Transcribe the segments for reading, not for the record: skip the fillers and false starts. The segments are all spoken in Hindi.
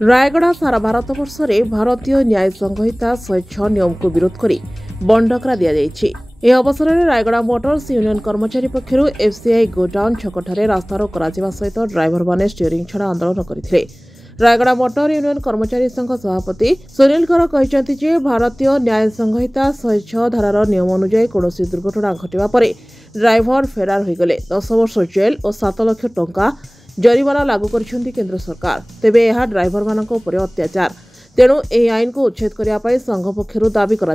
रायगड़ा सारा भारत वर्ष में भारतीय न्याय संहिता 106 नियम को विरोध करी बंद डकरा दि अवसर में रायगड़ा मोटर्स यूनियन कर्मचारी पक्षर एफसीआई गोडाउन छकठारे रास्तारोक करा सहित ड्राइवर माने स्टीयरिंग छड़ा आंदोलन करते। रायगड़ा मोटर यूनियन कर्मचारी संघ सभापति सुनील कर कहते जे भारतीय न्याय संहिता 106 धारार नियम अनुଯାयी कौन दुर्घटना घटवा पर ड्राइवर फेरार हो गले 10 वर्ष जेल और 7 लाख टंका जरिमाना लागू कर केंद्र सरकार। तेबे यह ड्राइवर मानक उपर अत्याचार, तेणु यह आईन को उच्छेद करने संघ पक्षर दाबी कर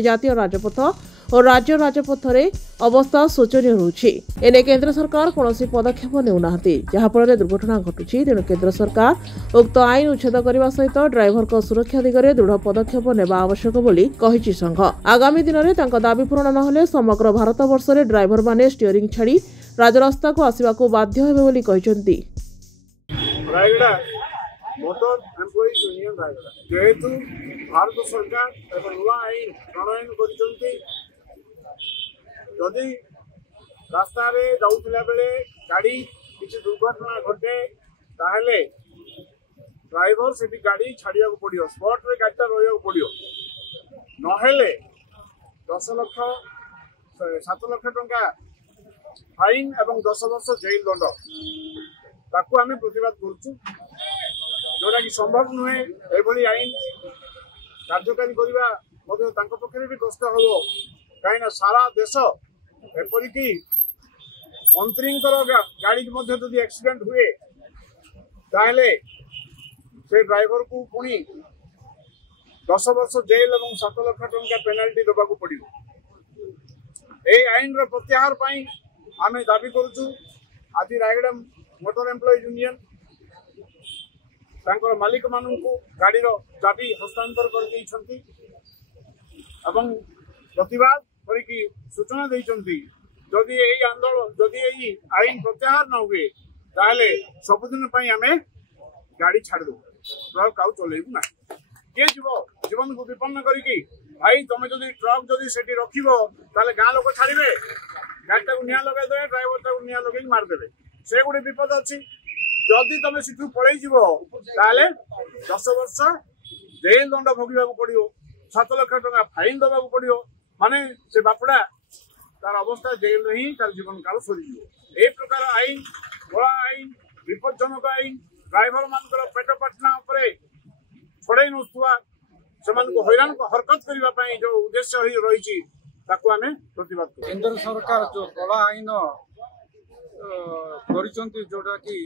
जातीय राजपथ और राज्य राजपथ अवस्था शोचनीय रही। एने केंद्र सरकार कौन पदक्षेप नेउना जहाँफल दुर्घटना घटुची। तेणु केंद्र सरकार उक्त आईन उच्छेद करने सहित ड्राइवर को सुरक्षा दिगरे दृढ़ पदक्षेप नेबा आवश्यक बोली कहिछि संघ। आगामी दिन में दाबी पूरण नहेले समग्र भारत वर्ष में ड्राइवर माने स्टीयरिंग छाड़ी राजरास्ता को आसवा को बाध्य हेबे बोली कहिसंती। Rayagada motor employees union Rayagada जेहेतु भारत सरकार एक नुआ आईन प्रणयन करछंती, जदि रास्ता रे जाउथिला बेले गाड़ी किसी दुर्घटना घटे ताहले ड्राइवर से भी गाड़ी छाड़िया को पड़ियो, स्पॉट रे गाड़ीटा रहिया को पड़ियो, नहेले 10 लाख 7 लाख टंका फाइन एवं 10 वर्ष जेल दंड ताकू आम प्रतिवाद करुचु, जोटा कि संभव नुहे। एभली आईन कार्यकारी करने पक्षे भी कष्ट हम कहीं सारा देश एपरिक मंत्री गाड़ी जदि एक्सीडेंट हुए ताहले से ड्राइवर को पुणी 10 वर्ष जेल और 7 लाख टंका पेनाल्टी देवाक पड़ो। ये आईन प्रत्याहार पाई आमे दाबी करुचु। आज रायगड़ा मोटर एम्प्लॉइज यूनियन तांकर मालिक मानू गाड़ी चाबी हस्तांतर कर प्रतिवाद करिकी सूचना देइछंती। जदि यही आंदोलन जदि यही आईन प्रत्याहार न हुए ताहले सबुदिन पई आमे गाड़ी छाड़ दो, ट्रक आउ चलेबु ना। के जीवन को विपन्न करिकी भाई तुम जदि ट्रक जदि सेठी रखिबो ताहले गाँ लोक छाड़िबे, गाड़ीटा को निया लगे देवे, ड्राइवरटा को निया लगे मारदेवे, से गोटे विपद अच्छी। जदि तुम सीठू पलैज 10 वर्ष जेल दंड भोगवा पड़ो, 7 लाख टंका फाइन देवा पड़ो, माने से बापड़ा तार अवस्था जेल ही तार जीवन काल सरीज। ए प्रकार आईन बड़ा आईन विपज्जनक आईन ड्राइवर मान पेट पाटना छड़े नुवा से हैरान हरकत करने जो उद्देश्य रही प्रतिवाद। केंद्र सरकार जो कला आईन जोटा कि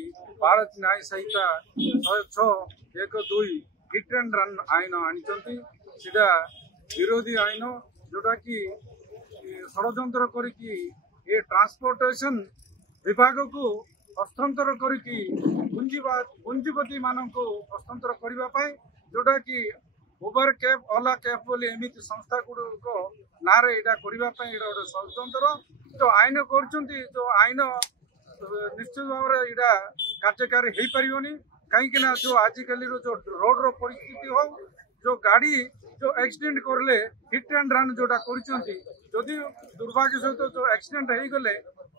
भारत न्याय संहिता 106(1)(2) हिट एंड रन आईन आनी विरोधी आईन जोटा कि षड्यंत्र करिकी ये ट्रांसपोर्टेशन विभाग को हस्तांतर करिकी पुंजीपति मान को हस्तांतर करने जोटा कि उबर कैब ओला कैब बोली एमती संस्था गुड़क ना करने गोटे षड्यंत्र जो आईन कर जो आईन निश्चित भाव में कार्यकारी हो पारनी कहीं जो आजिकल जो रोड रो परिस्थिति हो जो गाड़ी जो एक्सीडेंट करले हिट एंड रन जोटा करी दुर्भाग्य सहित जो एक्सीडेंट हो गले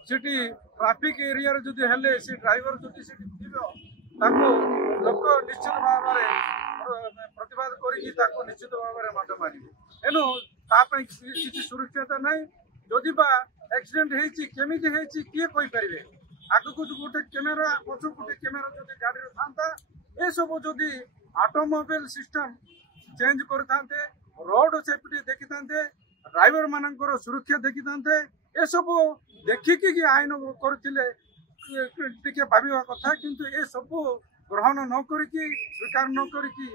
सेठी ट्रैफिक एरिया रे जदि हेले से ड्राइवर जदि सेठी थिबो ताको लोक निश्चित भाव में प्रतिवाद करी निश्चित भाव में माड मारे एनु तापई किसी सुरक्षित नहीं। जदि बा एक्सीडेंट हेची केमिति हेची किए कोई परिबे आगको गोटे कैमेरा पछ गोटे कैमेरा जदि गाड़ी था ए सब जदि ऑटोमोबाइल सिस्टम चेंज करते रोड सेफ्टी देखी था ड्राइवर मानकर सुरक्षा देखी था ए सब देखिकी आईन करते भाविया कथा किंतु ए सब ग्रहण न करिकी स्वीकार न करिकी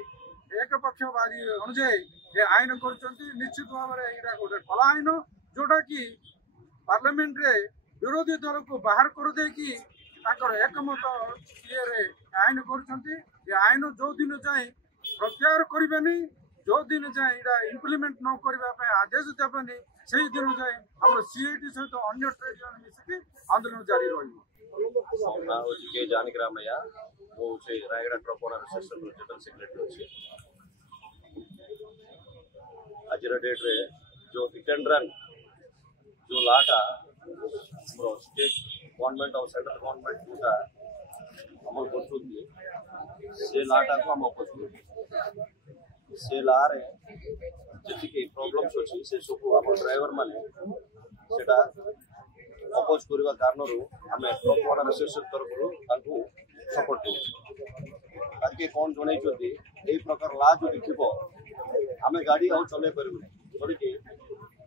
एक पक्षवादी अनुजाई ये आईन कर निश्चित भाव में गोटे कला आईन जोटा कि पार्लियामेंट रे विरोधी दल को बाहर कर देकी एकमत ये आईन कर आईन जो दिन जाए प्रत्याहार करें जो दिन जाए इम्प्लीमेंट न करने आदेश देवेनि से दिन जाए आम सीआईटी सहित अन्य ट्रेड यूनियन मिसिकी आंदोलन जारी रही। जानकी रामैया वो Rayagada truck owner association general secretary आज डेट रे जो हिट एंड रन जो लाटा स्टेट गवर्नमेंट और सेंट्रल गवर्नमेंट अमल कर से लाटा को हम अपोज कर से ला रे जी प्रॉब्लम्स अच्छी से सब आम ड्राइवर माने सेटा अपोज करने कारण आम ट्रक ओनर एसोसिएशन तरफ सपोर्ट कर कौन जन यही प्रकार ला जो थी आम गाड़ी आउ चल पार बोलिकी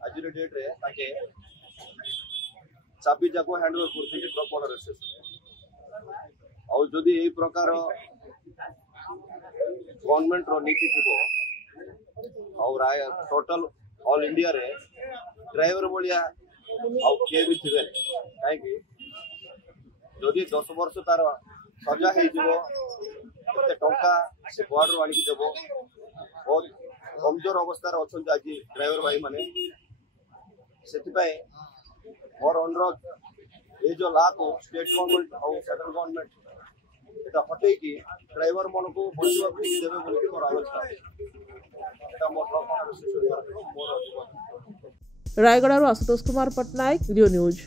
आज डेट रे चाबी जाक हैंड ओवर कर ट्रक ओनर एसोसिएशन और जदि यही प्रकार गवर्नमेंट रो नीति थी और टोटल ऑल इंडिया रे ड्राइवर भाया आउ किए भी थे कहीं जदि 10 वर्ष तार सजा हो टंका से कुआड़ आनिक देव बहुत कमजोर अवस्था अच्छा आज ड्राइवर भाई माने से मोर अनुरोध ये जो ला को स्टेट गवर्नमेंट और सेंट्रल गवर्नमेंट हटे कि ड्राइवर मन को बचवा देवे बोल मोर आलोचना मोर रायगढ़ आशुतोष कुमार पट्टनायक, वीडियो न्यूज।